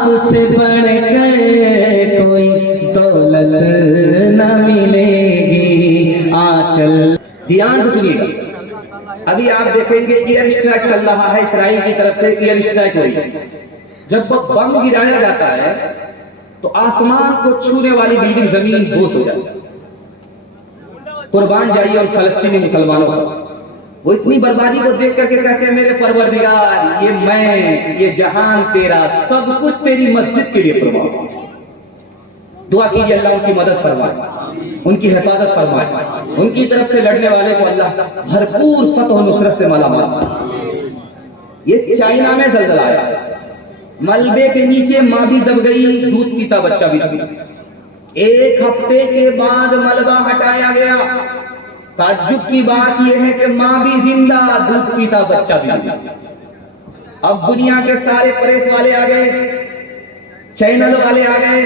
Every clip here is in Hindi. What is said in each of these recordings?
आपसे बढ़कर कोई दौलत न मिलेगी। आंचल ध्यान से सुनिएगा। अभी आप देखेंगे एयर स्ट्राइक चल रहा है, इसराइल की तरफ से एयर स्ट्राइक हो रही है। जब बम गिराया जाता है तो आसमान को छूने वाली बिल्डिंग जमीन बोझ हो जाती है। कुर्बान जाइए और फलस्तीनी मुसलमानों को, वो इतनी बर्बादी को देख करके कहते हैं मेरे परवरदिगार, ये मैं, ये जहान तेरा, सब कुछ तेरी मस्जिद के लिए प्रभाव। दुआ कीजिए अल्लाह उनकी मदद फरमाए, उनकी हिफाजत फरमाए, उनकी तरफ से लड़ने वाले को अल्लाह भरपूर फतह और नुसरत से मालामाल। ये चाइना में ज़लज़ला आया, मलबे के नीचे माँ भी दब गई, दूध पीता बच्चा भी दब गया। 1 हफ्ते के बाद मलबा हटाया गया। ताज्जुब की बात यह है कि माँ भी जिंदा, दूध पीता बच्चा भी जिंदा। अब दुनिया के सारे प्रेस वाले आ गए, चैनल वाले आ गए,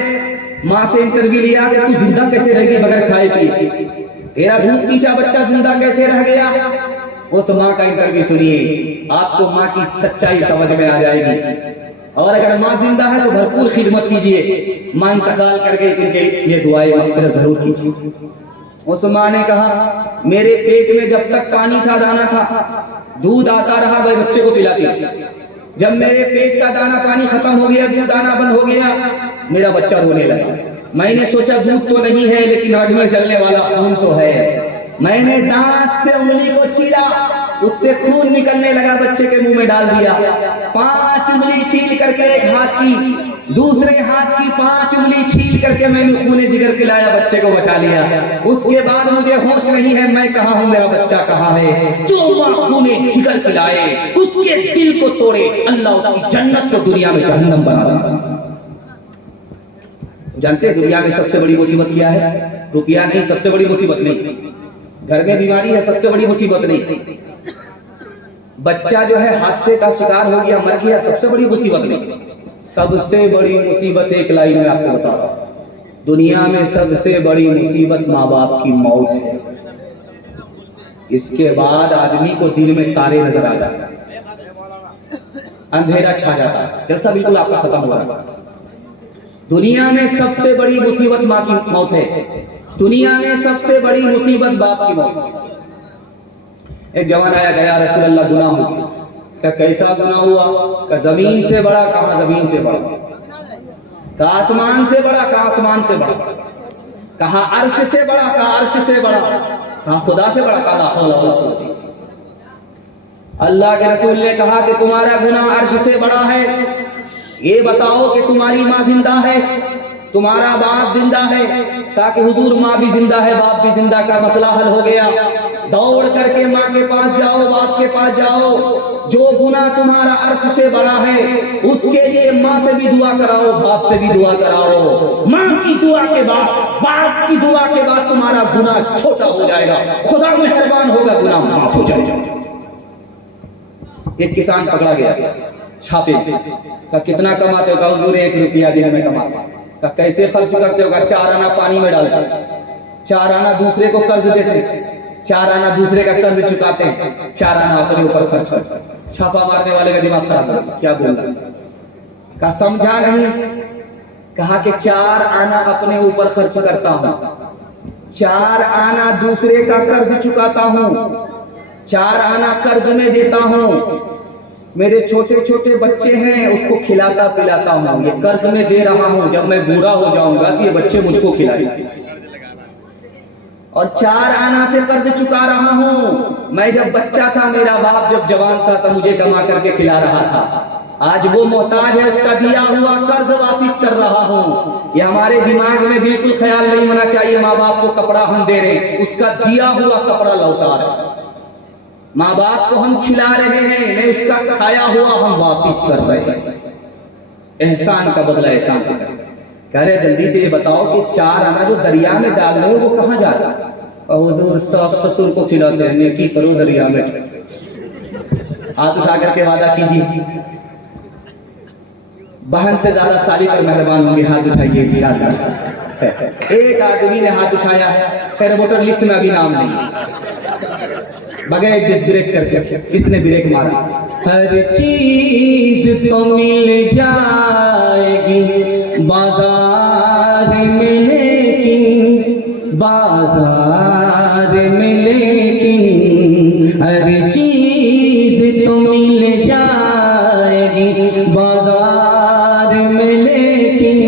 माँ से इंटरव्यू लिया कि तू जिंदा कैसे रह गई बगैर खाए पिए, तेरा दूध पीता बच्चा जिंदा कैसे रह गया। उस माँ का इंटरव्यू सुनिए, आपको माँ की सच्चाई समझ में आ जाएगी। और अगर माँ जिंदा है तो भरपूर खिदमत कीजिए, माँ इंतकाल करके उनके ये दुआएं मग़फ़िरत जरूर कीजिए। उस माँ ने कहा मेरे पेट में जब तक पानी था, दाना था, दूध आता रहा, मैं बच्चे को पिलाती। जब मेरे पेट का दाना पानी खत्म हो गया, दूध आना बंद हो गया, मेरा बच्चा रोने लगा। मैंने सोचा दूध तो नहीं है लेकिन आग में जलने वाला खून तो है। मैंने दांत से उंगली को छीला, उससे खून निकलने लगा, बच्चे के मुंह में डाल दिया। 5 उंगली छील करके एक हाथ की, दूसरे हाथ की 5 उंगली छील करके मैंने खूने जिगर पिलाया, बच्चे को बचा लिया। उसके बाद मुझे होश नहीं है मैं कहाँ हूँ, मेरा बच्चा कहाँ है। जो माँ खूने जिगर पिलाए उसके दिल को तोड़े, अल्लाह उसकी जन्नत को दुनिया में जहन्नम बना देता। जानते हैं दुनिया में सबसे बड़ी मुसीबत क्या है? रुपया नहीं, सबसे बड़ी मुसीबत नहीं। घर में बीमारी है, सबसे बड़ी मुसीबत नहीं। बच्चा जो है हादसे का शिकार हो गया, मर गया, सबसे बड़ी मुसीबत नहीं। सबसे बड़ी मुसीबत एक लाइन में आपको बता रहा हूं, दुनिया में सबसे बड़ी मुसीबत माँ बाप की मौत है। इसके बाद आदमी को दिन में तारे नजर आ जाते हैं, अंधेरा छा जाता है, जलसा बिल्कुल आपका खत्म हो रहा है। दुनिया में सबसे बड़ी मुसीबत माँ की मौत है, दुनिया में सबसे बड़ी मुसीबत बाप की मौत है। एक जवान आया, गया रसूल अल्लाह गुनाह हो गया। क्या कैसा गुनाह हुआ? का जमीन से बड़ा, कहा जमीन से बड़ा, का आसमान से बड़ा, का आसमान से बड़ा, कहा अर्श से बड़ा, का अर्श से बड़ा, कहा खुदा से बड़ा, कहा ला हौला वला कुव्वता। अल्लाह के रसूल ने कहा कि तुम्हारा गुनाह अर्श से बड़ा है। ये बताओ कि तुम्हारी माँ जिंदा है, तुम्हारा बाप जिंदा है? ताकि हुजूर माँ भी जिंदा है, बाप भी जिंदा, का मसला हल हो गया। दौड़ करके माँ के पास जाओ, बाप के पास जाओ, जो गुनाह तुम्हारा अर्श से बड़ा है उसके लिए माँ से भी दुआ कराओ, बाप से भी दुआ कराओ। माँ की दुआ के बाद, बाप की दुआ के बाद तुम्हारा गुनाह छोटा हो जाएगा, खुदा मेहरबान होगा, गुनाह माफ हो जाएगा। एक किसान पकड़ा गया छापे का, कितना कमाते हो? का हुजूर 1 रुपया दिन में कमाते। का कैसे खर्च करते हो? का 4 आना पानी में डालते, 4 आना दूसरे को कर्ज देते, 4 आना दूसरे का कर्ज चुकाते, 4 आना अपने ऊपर खर्च करते। छापा मारने वाले का दिमाग खराब है, क्या बोल रहा? का समझा नहीं? कहा कि 4 आना अपने ऊपर खर्च करता हूं, 4 आना दूसरे का कर्ज चुकाता हूं, 4 आना कर्ज में देता हूं। मेरे छोटे छोटे बच्चे हैं, उसको खिलाता पिलाता हूं, ये कर्ज में दे रहा हूं। जब मैं बूढ़ा हो जाऊंगा तो ये बच्चे मुझको खिलाएंगे। और 4 आना से कर्ज चुका रहा हूं। मैं जब बच्चा था, मेरा बाप जब जवान था तब मुझे कमा करके खिला रहा था। आज वो मोहताज है, उसका दिया हुआ कर्ज वापिस कर रहा हूं। ये हमारे दिमाग में बिल्कुल ख्याल नहीं होना चाहिए माँ बाप को कपड़ा हम दे रहे, उसका दिया हुआ कपड़ा लौटा रहे। माँ बाप को हम खिला रहे हैं, नहीं उसका खाया हुआ हम वापिस कर रहे हैं। एहसान का बदला एहसान से कह रहे जल्दी से ये बताओ कि 4 आना जो दरिया में डाल रहे हो वो कहाँ जा रहा है? और हुजूर सास ससुर को खिलाते हैं, नेकी करो दरिया में। हाथ उठा करके वादा कीजिए, बहन से ज्यादा साली पर मेहरबान होंगे। हाथ उठाइए इंशाअल्लाह। एक आदमी ने हाथ उठाया है, खैर वोटर लिस्ट में अभी नाम नहीं, बगैर डिस्क ब्रेक करके किसने ब्रेक मारा? हर चीज तो मिल जाएगी बाजार में लेकिन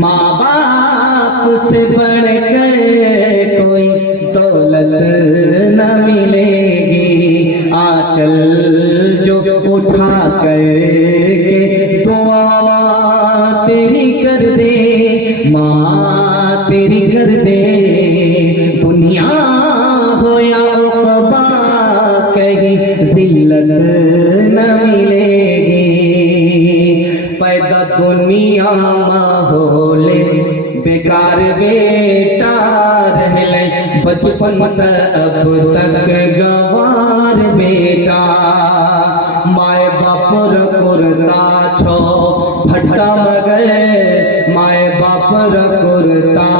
माँ बाप से बढ़कर कोई दौलत न मिलेगी। आंचल जो उठा कर के दुआ तेरी कर दे, माँ तेरी कर दे, दुनिया हो या उक़बा कहीं जिल्लत न मिलेगी। पैदा दुनिया माहौले बेकार बेटा रहले, बचपन से अब तक गवार बेटा। माए बाप रकुरता छो फटा मगर, माए बाप रकुरता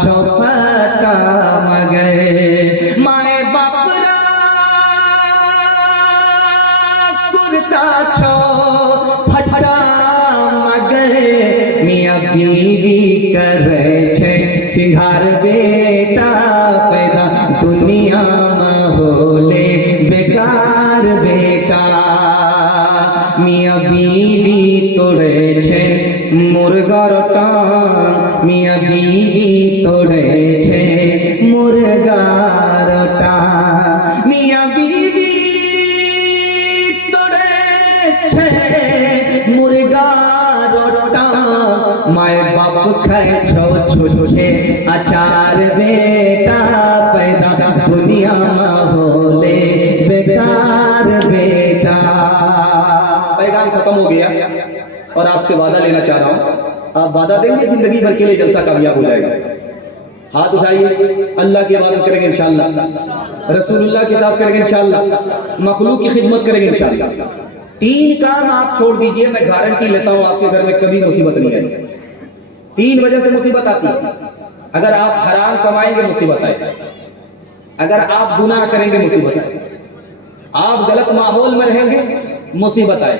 छो फटा मगर, माए बाप रकुरता छो फटा मगर, मियाँ बीवी करे छे सिंगार बेटा पैदा दुनिया माहौले बेकार बेटा। मियाँ बीवी तोड़े छे मुर्गार टांग, मियाँ बीवी तोड़े छे मुर्गार टांग, मियाँ बीवी तोड़े छे मुर्गार टांग। माए बाप खाए छो छे अचार बेटा पैदा दुनिया माहौले बेकार बेटा। पैगाम खत्म हो गया और आपसे वादा लेना चाह रहा हूँ। आप वादा देंगे जिंदगी भर के लिए जलसा कामयाब हो जाएगा? हाथ उठाइए। अल्लाह की इबादत करेंगे इंशाअल्लाह, रसूलुल्लाह की इताअत करेंगे इंशाअल्लाह, मखलूक की खिदमत करेंगे इंशाअल्लाह। 3 काम आप छोड़ दीजिए, मैं गारंटी लेता हूँ आपके घर में कभी मुसीबत नहीं आएगी। 3 वजह से मुसीबत आती है। अगर आप हराम कमाएंगे मुसीबत आए, अगर आप गुनाह करेंगे मुसीबत आए, आप गलत माहौल में रहेंगे मुसीबत आए,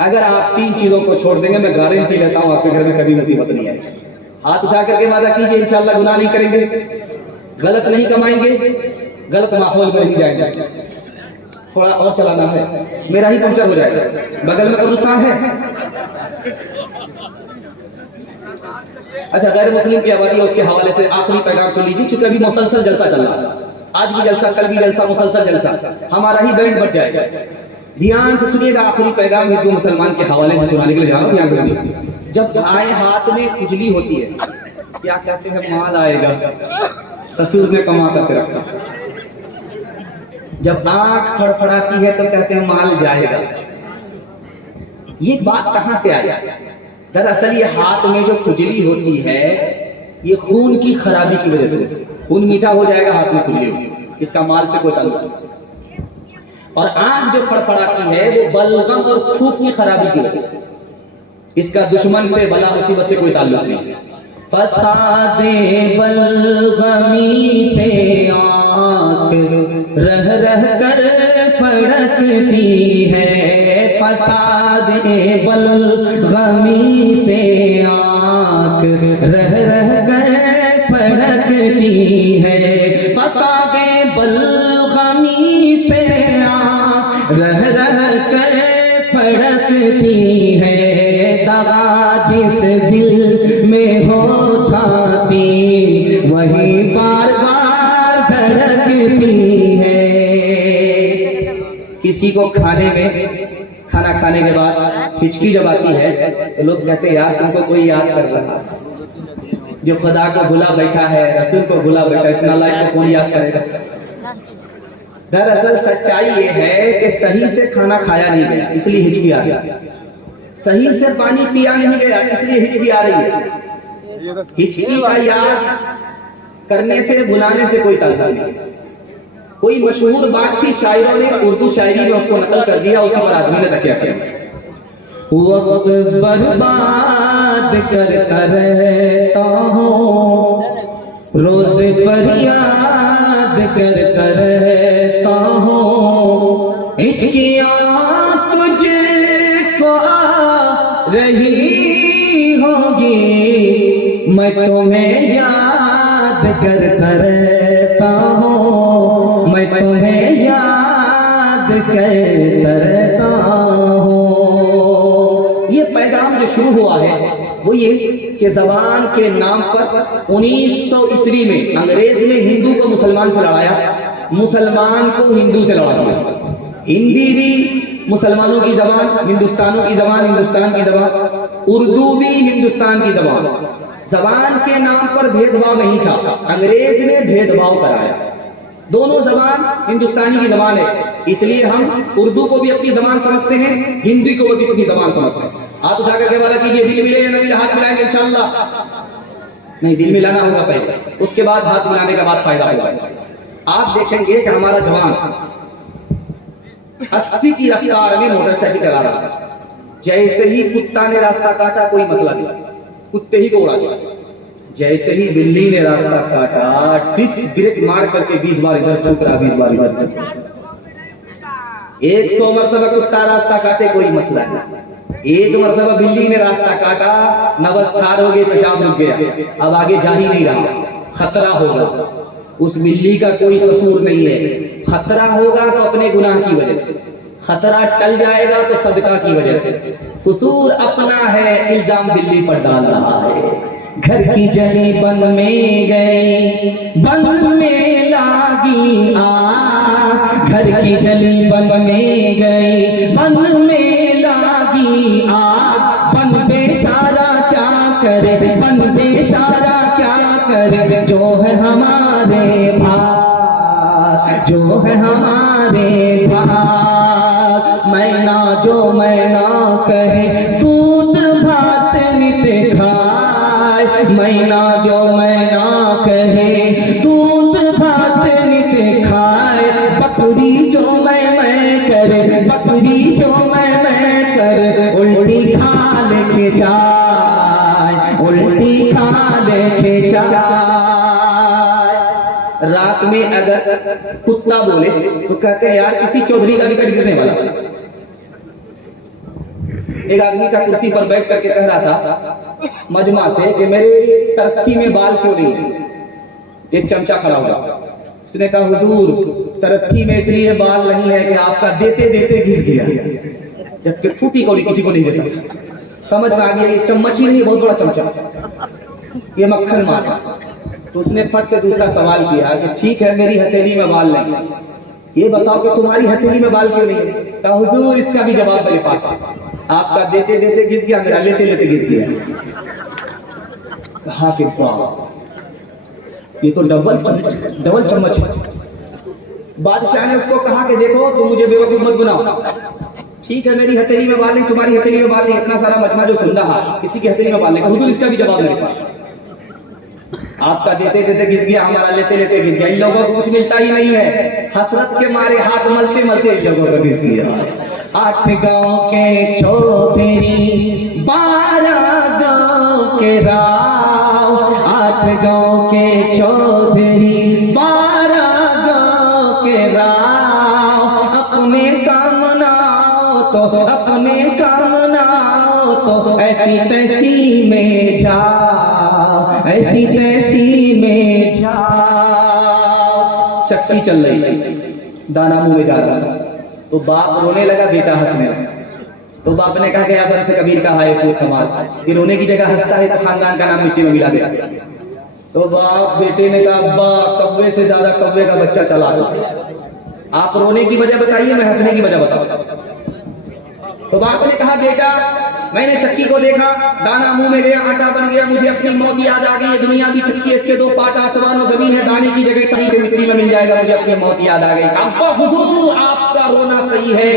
अगर आप 3 चीजों को छोड़ देंगे मैं गारंटी लेता हूं आपके घर में कभी मुसीबत नहीं आएगी। हाथ उठा करके वादा कीजिए इंशाअल्लाह गुनाह नहीं करेंगे, गलत नहीं कमाएंगे, गलत माहौल में नहीं जाएंगे। थोड़ा और चलाना है, मेरा ही पंचर हो जाएगा। बगल में कब्रिस्तान है। अच्छा, गैर मुस्लिम की आबादी है, उसके हवाले से आखिरी पैगाम सुन लीजिए, क्योंकि अभी मुसलसल जलसा चल रहा है। आज भी जलसा, कल भी जलसा, मुसलसल जलसा, हमारा ही बैंड बच जाएगा। ध्यान से सुनिएगा, आखिरी पैगाम हिंदू मुसलमान के हवाले से सुनाने के लिए जा रहा हूं। ध्यान रखिए। जब आए हाथ में खुजली होती है, क्या कहते हैं? माल आएगा, ससुर ने कमा करके रखा। जब आंख फड़फड़ाती है तो कहते हैं माल जाएगा। ये बात कहां से आई? दरअसल ये हाथ में जो खुजली होती है ये खून की खराबी की वजह से। खून मीठा हो जाएगा, हाथ में खुजली होगी, इसका माल से कोई ताल्लुक नहीं। और आंख जो फड़फड़ाती है वो बलगम और थूक की खराबी की वजह से, इसका दुश्मन से, बला मुसीबत से कोई ताल्लुक नहीं। फसादे बलगमी से आंख रह रह कर फड़कती है, फसादे बलगमी से आंख रह रह कर फड़कती है, फसादे बलगमी से आंख रह रह कर फड़कती है। दगा जिस दिल में हो छाती वही बार बार धड़कती है। किसी को खाने में, खाना खाने के बाद हिचकी जब आती है तो लोग कहते हैं यार तुमको कोई याद कर रहा है। जो खुदा को भुला बैठा है, रसूल को भुला बैठा है, इस नालायक को कौन याद करेगा? दरअसल सच्चाई ये है कि सही से खाना खाया नहीं गया इसलिए हिचकी आ गई, सही से पानी पिया नहीं गया इसलिए हिचकी आ रही है। हिचकी का याद करने से, भुलाने से कोई ताल्लुक नहीं। कोई मशहूर बात थी, शायरों ने उर्दू शायरी में उसको नकल कर दिया, उसी पर आदमी ने तकिया किया। वक्त बर्बाद करता रहता हूँ, रोज फरियाद करता रहता हूँ, हिचकियाँ तुझको आ रही होगी, मैं तुम्हें याद करता रहता हूँ, मैं तुम्हें याद याद करता हूँ। ये पैगाम जो शुरू हुआ है वो ये कि जबान के नाम पर 1900 ईस्वी में अंग्रेज ने हिंदू को मुसलमान से लड़ाया, मुसलमान को हिंदू से लड़ा दिया। हिंदी भी मुसलमानों की जबान, हिंदुस्तानों की जबान, हिंदुस्तान की जबान, उर्दू भी हिंदुस्तान की जबान। जबान के नाम पर भेदभाव नहीं था, अंग्रेज ने भेदभाव कराया। दोनों जबान हिंदुस्तानी की जबान है, इसलिए हम उर्दू को भी अपनी जबान समझते हैं, हिंदी को भी अपनी जबान समझते हैं। हाथ उठाकर के वादा कीजिए, दिल मिले या न मिले, हाथ मिलाएंगे इंशाअल्लाह। नहीं, दिल मिलाना होगा पहले, उसके बाद हाथ मिलाने के बाद फायदा होगा। आप देखेंगे कि हमारा जवान 80 की रफ्तार में मोटरसाइकिल चला रहा था, जैसे ही कुत्ता ने रास्ता काटा कोई मसला नहीं, कुत्ते ही को उड़ा दिया। जैसे ही बिल्ली ने रास्ता काटा डिस्क ब्रेक मार करके 20 बार इधर ठुकरा, 20 बार इधर ठुकरा। 100 मरतबा कुत्ता रास्ता काटे कोई मसला नहीं, एक मरतबा बिल्ली ने रास्ता काटा, नवस्तार हो गए, पेशाब रुक गया, अब आगे जा ही नहीं रहा, खतरा होगा। उस बिल्ली का कोई कसूर नहीं है, खतरा होगा तो अपने गुनाह की वजह से, खतरा टल जाएगा तो सदका की वजह से। कसूर अपना है, इल्जाम बिल्ली पर डाल रहा है। घर की जली बन में गई, बन में लागी आग, घर की जली बन में गई, बन में लागी आग। बन बेचारा क्या करे, बन बेचारा क्या करे, जो है हमारे भाग, जो है हमारे भाग। मैना जो मैना कहे, दूध भात नित खाए, मैना जो मैना कहे, दूध भात नित खाए। बकरी जो मैं करे, बकरी जो मैं करे, उल्टी खा लेके जाए, उल्टी खा लेके जाए। रात में अगर कुत्ता बोले तो कहते हैं यार किसी चौधरी का विकेट गिरने वाला। एक आदमी का कुर्सी पर बैठ करके कह रहा था मजमा से कि मेरे तरक्की में बाल क्यों नहीं है। एक चमचा खड़ा हुआ, उसने कहा हुजूर तरक्की में इसलिए बाल नहीं है कि आपका देते देते घिस गया, जबकि फूटी कौड़ी किसी को नहीं देता। समझ में आ गया ये चम्मच ही नहीं, बहुत बड़ा चमचा, ये मक्खन मारा। तो उसने फट से दूसरा सवाल किया कि ठीक है मेरी हथेली में बाल नहीं, ये बताओ कि तुम्हारी हथेली में बाल क्यों नहीं है। कहा हुजूर इसका भी जवाब मेरे पास है, आपका देते देते घिस गया, मेरा लेते लेते घिस गया। कहा कि वाह ये तो डबल चम्मच है। बादशाह ने उसको कहा कि देखो तुम मुझे बेवकूफ मत बनाओ, ठीक है मेरी हथेली में बाल नहीं, तुम्हारी हथेली में बाल नहीं, इतना सारा मजमा जो सुन रहा किसी की हथेली में बाल नहीं। हुजूर इसका भी जवाब मेरे पास, आपका देते देते घिस गया, हमारा लेते लेते घिस गया। इन लोगों को कुछ मिलता ही नहीं है, हसरत के मारे हाथ मलते मलते इन लोगों को घिस गया। 8 गांव के चौधरी, 12 गांव के राव, 8 गांव के चौधरी, 12 गांव के राव। अपने काम नाओ तो, अपने काम नाओ तो, ऐसी तैसी में जाओ, ऐसी तैसी में जाओ। चक्की चल रही थी, दाना मुंह में जा रहा था, तो बाप रोने लगा, बेटा हंसने लगा। तो बाप ने कहा कि आप से कबीर का हाय तो कमाल, ये रोने की जगह हंसता है तो खानदान का नाम मिट्टी में मिला दे। तो बाप बेटे ने कहा अब्बा कौवे से ज्यादा कौवे का बच्चा चला दो। आप रोने की वजह बताइए, मैं हंसने की वजह बताऊं। तो बाप ने कहा बेटा मैंने चक्की को देखा, दाना मुंह में गया, आटा बन गया, मुझे अपनी मौत याद आ गई। दुनिया की चक्की, इसके 2 पार्ट, आसमान और जमीन है, दाने की जगह सही पे मिट्टी में मिल जाएगा, मुझे अपनी मौत याद आ गई। अब्बा हुजूर आपका रोना सही है,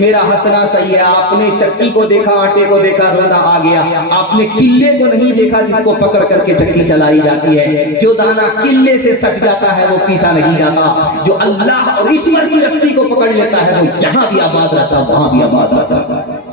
मेरा हंसना सही है। आपने चक्की को देखा, आटे को देखा, रोना आ गया। आपने किल्ले को नहीं देखा जिसको पकड़ करके चक्की चलाई जाती है। जो दाना किल्ले से सट जाता है वो पीसा नहीं जाता, जो अल्लाह और ईश्वर की रस्सी को पकड़ लेता है वो जहां भी आबाद रहता, वहां भी आबाद रहता।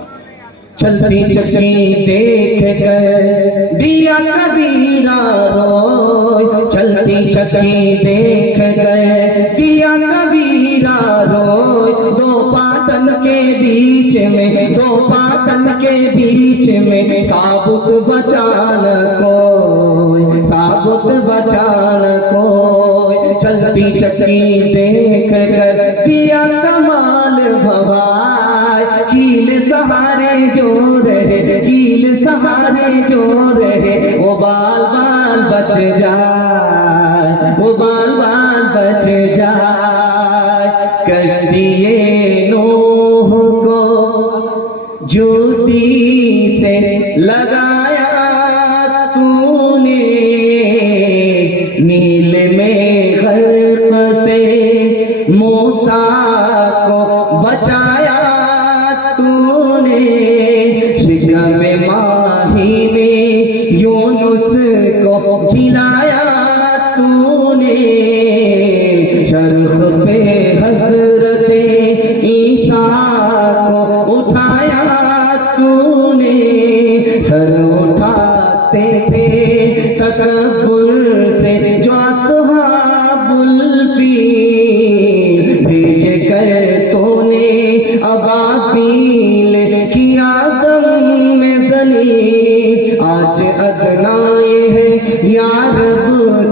चलती चक्की देख कर दिया कबीरा रोए, चलती चक्की देख कर दिया कबीरा रोए। 2 पातन के बीच में, 2 पातन के बीच में, साबुत बचान कोई, साबुत बचान कोई। चलती चक्की देख कर दिया कमाल भवाए, कील सहारे जो रहे, कील सहारे जो रहे, वो बाल बाल बच जाए, वो बाल बाल बच जाए। कश्ती नूह को ज्योति से लगाया तूने, नील में गर्क से मूसा को बचाया तूने, शिकम माही में यूनुस को जिलाया तूने, शर्ख पे हजरते ईसा को उठाया तूने, सर उठाते थे तकब्बुर से जो असहाबुल फील, भेज कर तूने अबाबील किया दम में जलील। आज अदनाए है या रब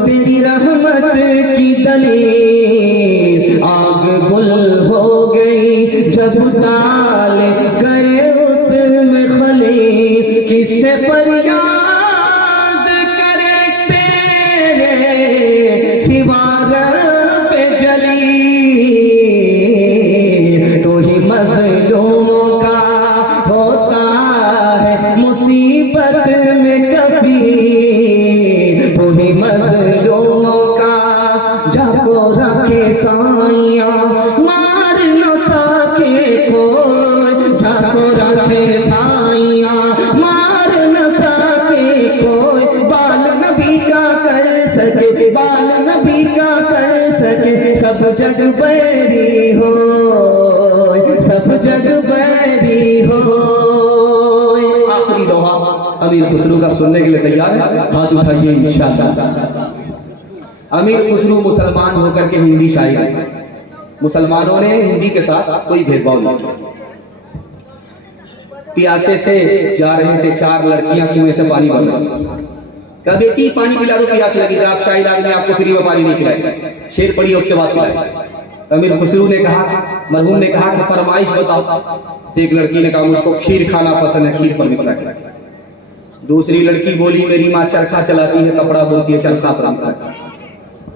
तेरी रहमत की दलील, आग गुल हो गई जब डाल गए उसमें खलील, किससे फरियाद करे तेरे सिवा रब जलील। तो ही मज़लूमों का होता है मुसीबत में कभी, तो ही मज़लूमों का जाको रखे साइया, मार न सके कोई, जाको रखे साइया, मार न सके कोई, बाल नबी का कर सके, बाल नबी का कर सके, सब जग बैरी हो, सब जग बैरी हो। आखिरी दोहा अमीर खुसरू का सुनने के लिए तैयार है? हाथ उठाइए इंशाअल्लाह। अमीर खुसरू मुसलमान होकर के हिंदी शायर है। मुसलमानों ने हिंदी के साथ कोई भेदभाव नहीं किया। प्यासे थे, जा रहे थे, चार लड़कियां कुएं से पानी भर रही, कहा बेटी पानी पिला दो, प्यास लगी। आप शाही आदमी आपको फ्री में पानी नहीं पिलाए, शेर पड़ी उसके बाद पिलाए। अमीर खुसरू ने कहा, मरहूम ने कहा कि फरमाइश बताओ। एक लड़की ने कहा मुझको खीर खाना पसंद है, खीर पर मिसरा करा। दूसरी लड़की बोली मेरी माँ चरखा चलाती है, कपड़ा बोलती है, चरखा पर मिसरा करा।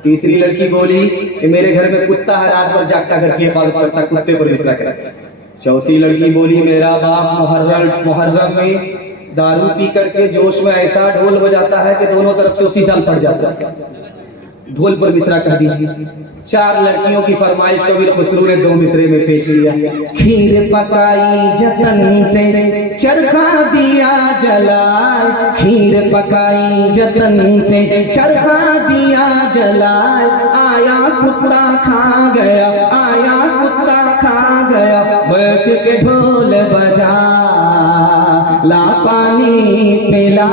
तीसरी लड़की बोली कि मेरे घर में कुत्ता है, रात भर जागता घर की हिफाजत करता, कुत्ते पर मिसरा करा। चौथी लड़की बोली मेरा बाप मुहर्रम में दारू पी करके जोश में ऐसा ढोल बजाता है कि दोनों तरफ से उसी साल फट जाता है, ढोल पर मिसरा कह दीजिए। चार लड़कियों की फरमाइश कबीर खुसरू ने दो मिसरे में पेश किया। खीर पकाई जतन से चरखा दिया जलाए, खीर पकाई जतन से चरखा दिया जलाए, आया कुत्ता खा गया, आया कुत्ता खा गया, बैठ के ढोल बजा ला पानी पिला।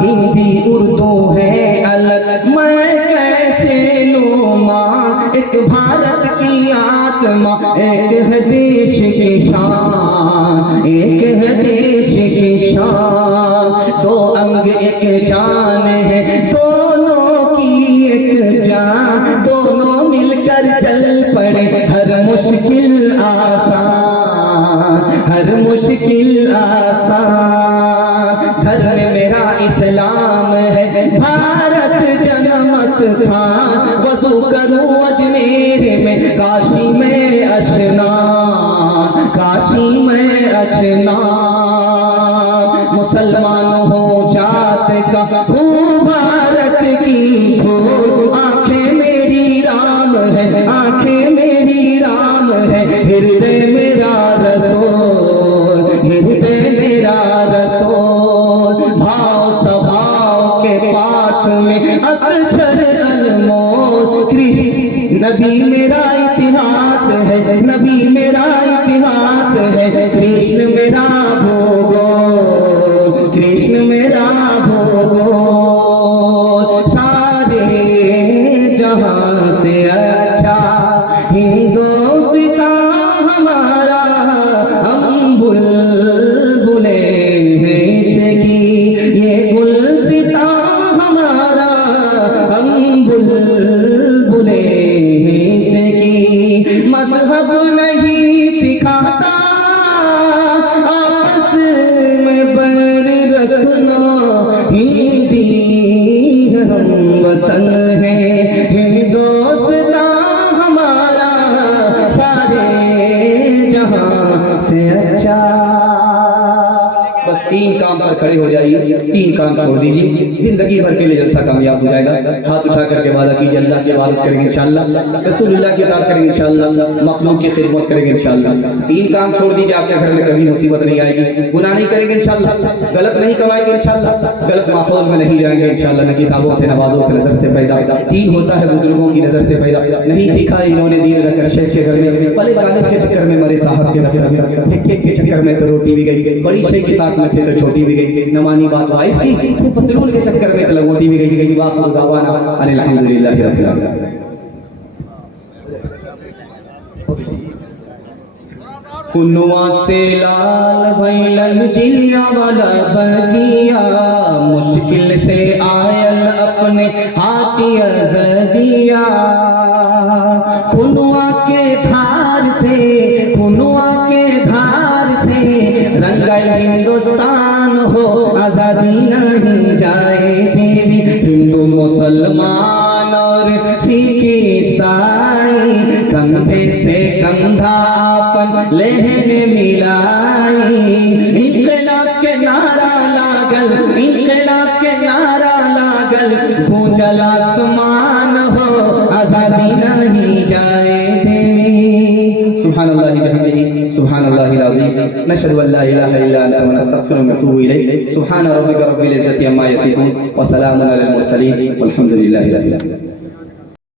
हिंदी उर्दू है अलग, मैं कैसे लूं मां, एक भारत की आत्मा, एक है देश की शान, एक है देश की शान। दो अंग एक जान है, दोनों की एक जान, दोनों मिलकर चल पड़े, हर मुश्किल आसान, हर मुश्किल आसान। धर्म मेरा इस्लाम है, भारत जन्म स्थान, वज़ू करूं अजमेर में, काशी में अशनान, काशी में अशनान। मुसलमान हो जात का हूँ भारत की फूल, आंखें मेरी राम है, आंखें मेरी राम है, हृदय मेरा रसूल, हृदय मेरा रसूल। भाव स्वभाव के पाठ में अक्षर अनमोल, कृष्ण नबी मेरा इतिहास है, नबी मेरा इतिहास है, कृष्ण मेरा भूगोल, कृष्ण मेरा भूगोल। जहां से अच्छा। बस 3 काम पर खड़े हो जाइए, 3 काम छोड़ दीजिए, जिंदगी भर के लिए जलसा कामयाब हो जाएगा। हाथ उठा करके वादा कीजिए, अल्लाह की इबादत करेंगे इंशाअल्लाह, रसूलुल्लाह की इताअत करेंगे इंशाअल्लाह, मखलूक की खिदमत करेंगे इंशाअल्लाह। 3 काम छोड़ दीजिए, आपके घर में कभी मुसीबत नहीं आएगी, गुनाह नहीं करेंगे इंशाअल्लाह, गलत नहीं कमाएंगे इंशाअल्लाह, गलत माहौल में नहीं जाएंगे इंशाअल्लाह, न किताबों से, नवाजों से, नजर से पैदा। 3 होता है बुजुर्गों की नजर से पैदा, नहीं सीखा इन्होंने दीन रखकर शेख के घर में, पहले कॉलेज के चक्कर में मरे साहब के दफ्तर में, ठेके के चक्कर में तो रोटी भी गई, बड़ी शेख की ताक में थे तो छोटी भी गई, न मानी बात वाइस की, पतलून के चक्कर में तो लंगोटी भी गई। बात गावाना अल्हम्दुलिल्लाह रब्बिल आलमीन। खुनवा से लाल भैलन जिलिया वाला बगिया, मुश्किल से आयल अपने हाथी अज़दिया। खुनवा के धार से, खुनवा के धार से रंगल हिंदुस्तान हो, आजादी नहीं जाए देवी। हिंदू मुसलमान और सिख ईसाई कंधे से कंधा अपन लेहने मिलाई। इनकलाब के नारा लागल, इनकलाब के नारा लागल, गूंजल आसमान हो, आजादी नहीं जाए देवी। सुभानअल्लाह बिहम्दिही, सुभानअल्लाहिल अज़ीम, नशहदु अल्ला इलाहा इल्ला अंता व नस्तगफिरुका व नतूबु इलैक। सुभान रब्बिका रब्बिल इज्जति अम्मा यसिफून व सलामुन अलल मुरसलीन वल्हम्दुलिल्लाहि रब्बिल आलमीन।